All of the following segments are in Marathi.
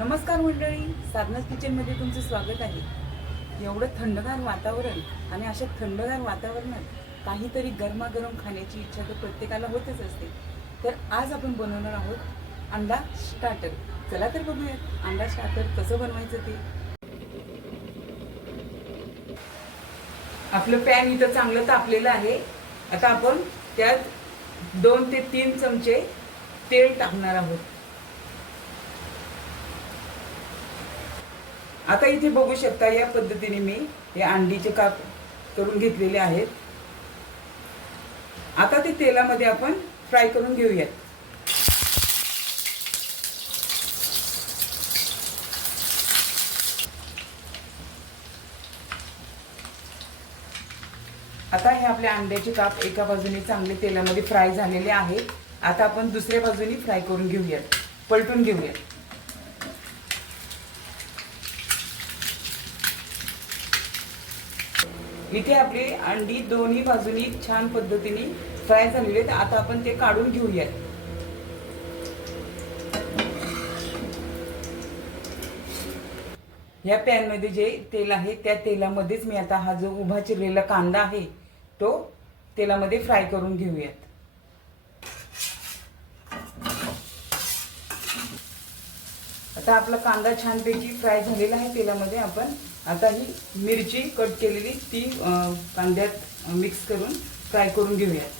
नमस्कार मंडळी, साधनाच किचनमध्ये तुमचं स्वागत आहे. एवढं थंडगार वातावरण आणि अशा थंडगार वातावरणात काहीतरी गरमागरम खाण्याची इच्छा तर प्रत्येकाला होतच असते. तर आज आपण बनवणार आहोत अंडा स्टार्टर. चला तर बघूयात अंडा स्टार्टर कसं बनवायचं ते. आपलं पॅन इथं चांगलं तापलेलं आहे. आता आपण त्यात 2 ते 3 चमचे तेल टाकणार आहोत. आता इथे बघू शकता, या पद्धतीने मी हे अंडीचे काप करून घेतलेले आहेत. आता ते तेलामध्ये आपण फ्राय करून घेऊयात. आता हे आपले अंड्याचे काप एका बाजूने चांगले तेलामध्ये फ्राय झालेले आहेत. आता आपण दुसऱ्या बाजूने फ्राय करून घेऊयात, पलटून घेऊयात. इथे आपली अंडी दोन्ही बाजूनी छान पद्धतीने फ्राय झालेली आहेत. आता आपण ते काढून घेऊयात. या पॅन मध्ये जे तेल आहे त्या तेलामध्येच मी आता हा जो उभा चिरलेला कांदा आहे तो तेलामध्ये फ्राय करून घेऊयात. आता आपला कांदा छानपैकी फ्राय झालेला आहे तेलामध्ये. आपण आता ही मिरची कट केलेली ती कांद्यात मिक्स करून फ्राय करून घेऊयात.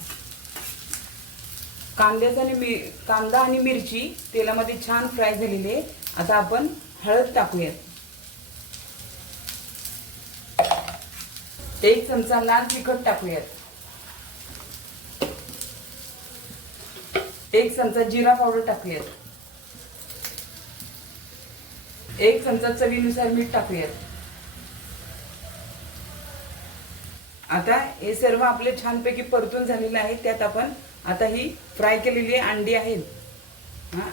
कांदा आणि मिरची तेलामध्ये छान फ्राय झालेली आहे. आता आपण हळद टाकूयात. 1 चमचा लाल तिखट टाकूयात. 1 चमचा जिरा पावडर टाकूयात. 1 चमचा चवीनुसार मीठ टाकूयात. आता हे सर्व आपले छानपैकी परतून झालेले आहे. त्यात आपण आता ही फ्राय केलेली अंडी आहेत,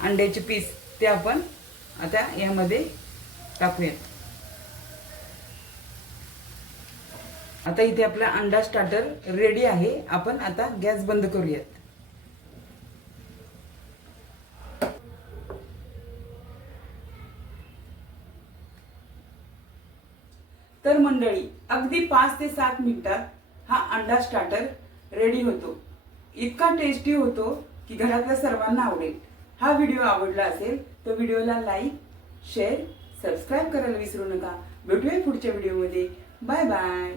अंड्याचे पीस, ते आपण आता यामध्ये टाकूयात. आता इथे आपला अंडा स्टार्टर रेडी आहे. आपण आता गॅस बंद करूयात. तर मंडळी, अगदी 5 ते 7 मिनिटात हा अंडा स्टार्टर रेडी होतो. इतका टेस्टी होतो की घरातल्या सर्वांना आवडेल. हा व्हिडिओ आवडला असेल तर व्हिडिओला लाईक, शेअर, सबस्क्राईब करायला विसरू नका. भेटूया पुढच्या व्हिडिओमध्ये. Bye bye.